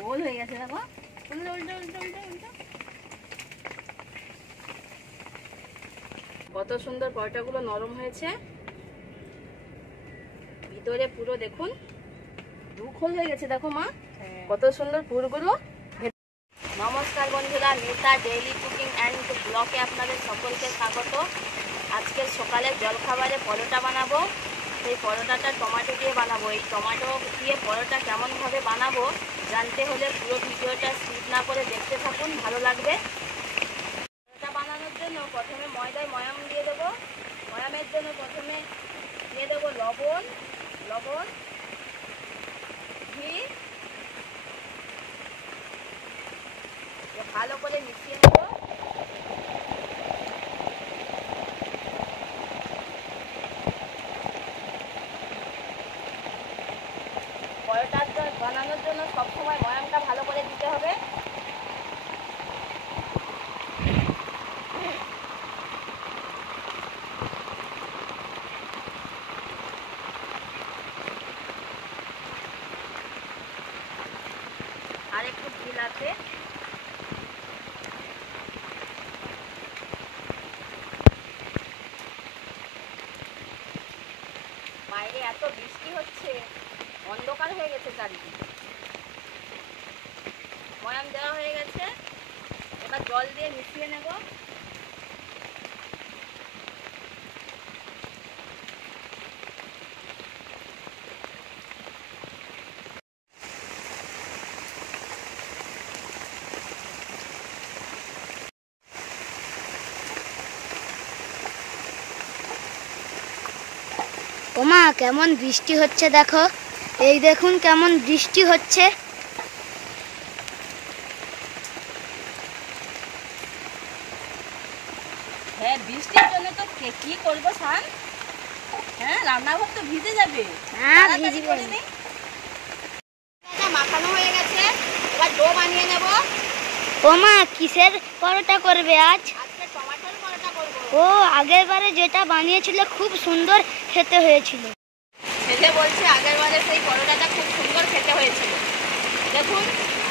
গোল হয়ে গেছে দেখো। উল্টো উল্টো উল্টো উল্টো উল্টো। কত সুন্দর পরোটাগুলো নরম হয়েছে, ভিতরে পুরো দেখুন দুখোল হয়ে গেছে। দেখো মা কত সুন্দর পুরগুলো। নমস্কার বন্ধুরা, মিতা ডেইলি কুকিং অ্যান্ড ব্লগে আপনাদের সকলকে স্বাগত। আজকের সকালে জলখাবারে পরোটা বানাবো। সেই পরোটাটা টমেটো দিয়ে বানাবো। এই টমেটো দিয়ে পরোটা কেমনভাবে বানাবো জানতে হলে পুরো ভিডিওটা স্কিপ না করে দেখতে থাকুন, ভালো লাগবে। পরোটা বানানোর জন্য প্রথমে ময়দায় ময়াম দিয়ে দেবো। ময়ামের জন্য প্রথমে দিয়ে দেবো লবণ, ঘি, ভালো করে মিশিয়ে নেব। পরোটা বানানোর জন্য সবসময় ময়ামটা ভালো করে দিতে হবে। আর একটু ঘি লাগবে। বাইরে এত বৃষ্টি হচ্ছে, অন্ধকার হয়ে গেছে চারিদিকে। ময়াম দেওয়া হয়ে গেছে, এবার জল দিয়ে মিশিয়ে নেব। ওমা কেমন বৃষ্টি হচ্ছে দেখো, এই দেখুন কেমন বৃষ্টি হচ্ছে। হ্যাঁ, বৃষ্টির জন্য তো কি করবো শান? হ্যাঁ, রান্নাঘর তো ভিজে যাবে। হ্যাঁ ভিজবে। মাখানো হয়ে গেছে, এবার ডো বানিয়ে নেব। ওমা কিসের পরোটা করবে আজ? আজকে টমেটোর পরোটা করব। ও আগের বারে যেটা বানিয়েছিল খুব সুন্দর খেতে হয়েছিল। ছেলে বলছে আগের বারে সেই পরোটাটা খুব সুন্দর খেতে হয়েছিল। দেখুন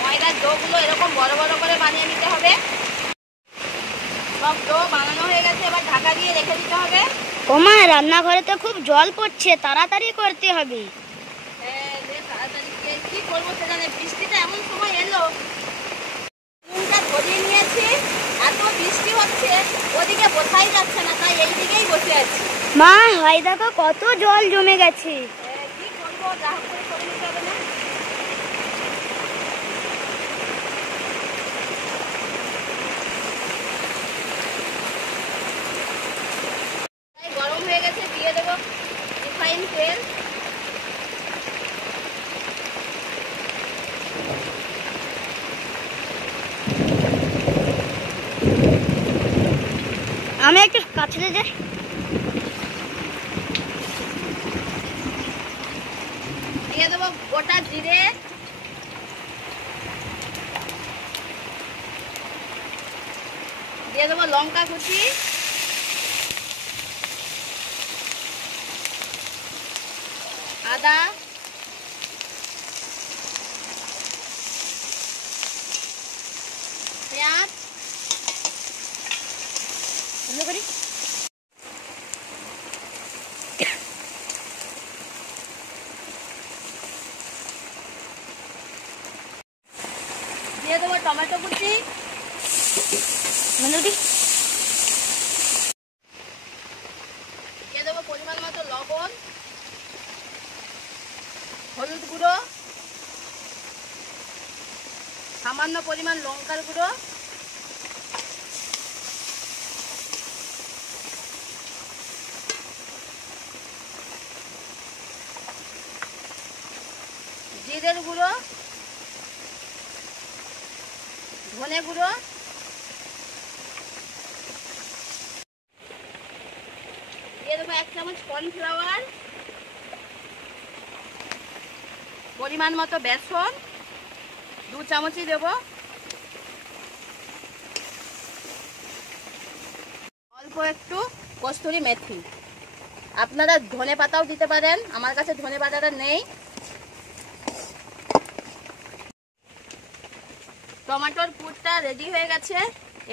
ময়দার ডোগুলো এরকম বড় বড় করে বানিয়ে নিতে হবে। সব ডো বানানো হয়ে গেছে, এবার ঢাকা দিয়ে রেখে দিতে হবে। ওমা রান্নাঘরে তো খুব জল পড়ছে, তাড়াতাড়ি করতে হবে। হ্যাঁ, তাড়াতাড়ি কি করবো সেখানে, বৃষ্টিটা এমন সময় এলো। নুনটা ধরিয়ে নিয়েছি, এত বৃষ্টি হচ্ছে ওদিকে বোঝাই যাচ্ছে না, তাই এই দিকেই বসে আছি। মা হয় দেখো কত জল জমে গেছে। কি করবো, রাহা করে করে নিতে হবে না। গরম হয়ে গেছে, দিয়ে দেবো রিফাইন তেল। আমি একটু কাছে যাই। দিয়ে দেবো গোটা জিরে, দিয়ে দেবো লঙ্কা কুচি, আদা, পেঁয়াজ, করি দিয়ে দেবো টমেটো কুচি, দিয়ে দেবো পরিমাণ মতো লবণ, হলুদ গুঁড়ো, সামান্য পরিমাণ লঙ্কার গুঁড়ো, জিরের গুঁড়ো, ধনে গুঁড়ো, দিয়ে দেবো 1 চামচ কর্নফ্লাওয়ার, পরিমাণ মতো বেসন 2 চামচই দেবো, অল্প একটু কস্তুরি মেথি। আপনারা ধনে পাতাও দিতে পারেন, আমার কাছে ধনে পাতাটা নেই। টমেটোর পুরটা রেডি হয়ে গেছে।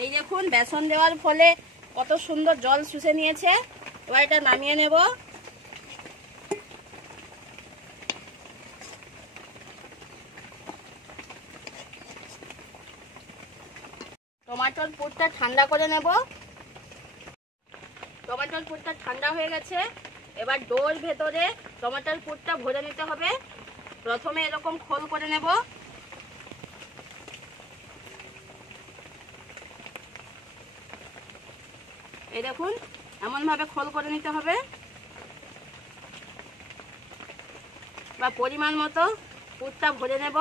এই দেখুন বেসন দেওয়ার ফলে কত সুন্দর জল শুষে নিয়েছে। এবার এটা নামিয়ে নেব। টমেটোর পুরটা ঠান্ডা করে নেব। টমেটোর পুরটা ঠান্ডা হয়ে গেছে। এবার ডোর ভেতরে টমেটোর পুরটা ভরে নিতে হবে। প্রথমে এরকম খোল করে নেব। এই দেখুন এমন ভাবে খোল করে নিতে হবে। বা পরিমাণ মতো পুরটা ভরে নেব।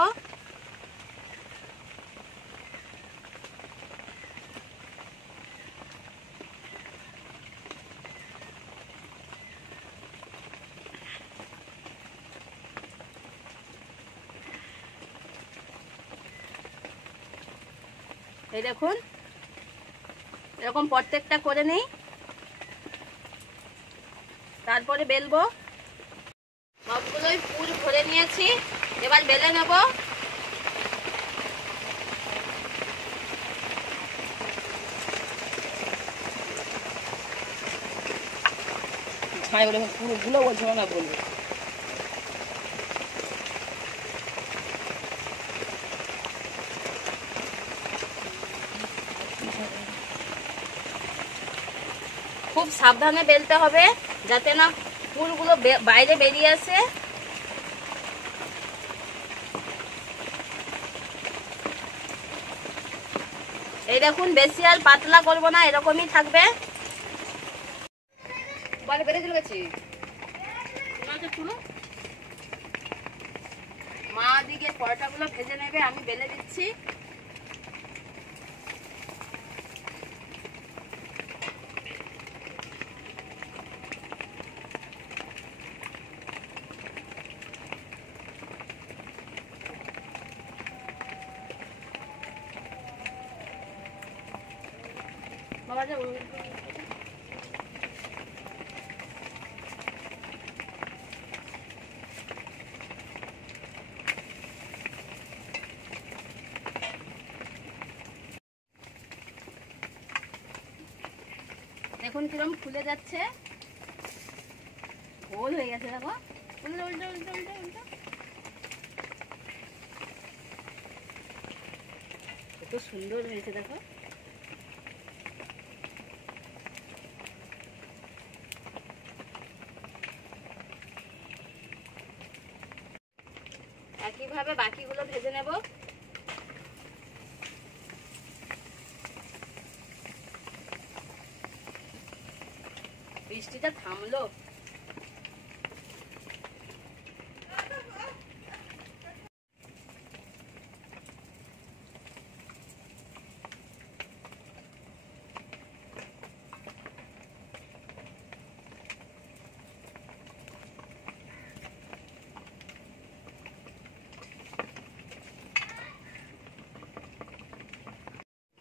এই দেখুন এরকম প্রত্যেকটা করে নেই, তারপরে বেলবো। সবগুলোই পুর ভরে নিয়েছি, এবার বেলে নেব। পুরোগুলো বলছো না বলবো। খুব সাবধানে বেলতে হবে যাতে না পুরগুলো বাইরে বেরিয়ে আসে। এই দেখুন বেশি আর পাতলা করব না, এরকমই থাকবে। মা দিকে পরোটাগুলো ভেজে নেবে, আমি বেলে দিচ্ছি। দেখুন কিরকম ফুলে যাচ্ছে, গোল হয়ে গেছে। দেখো উল্টো উল্টো উল্টো উল্টো উল্টো, কত সুন্দর হয়েছে দেখো। একইভাবে বাকিগুলো ভেজে নেব। বৃষ্টিটা থামলো।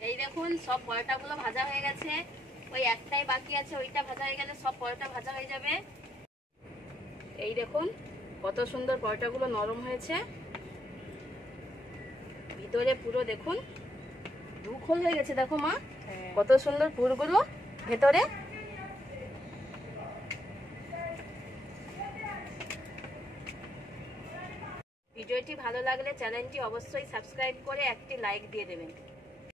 এই দেখুন সব পরোটাগুলো ভাজা হয়ে গেছে। ওই একটাই বাকি আছে, ওইটা ভাজা হয়ে গেলে সব পরোটা ভাজা হয়ে যাবে। এই দেখুন কত সুন্দর পরোটাগুলো নরম হয়েছে, ভিতরে পুরো দেখুন দুখোল হয়ে গেছে। দেখো মা কত সুন্দর পুরগুলো ভেতরে। ভিডিওটি ভালো লাগলে চ্যানেলটি অবশ্যই সাবস্ক্রাইব করে একটি লাইক দিয়ে দেবেন।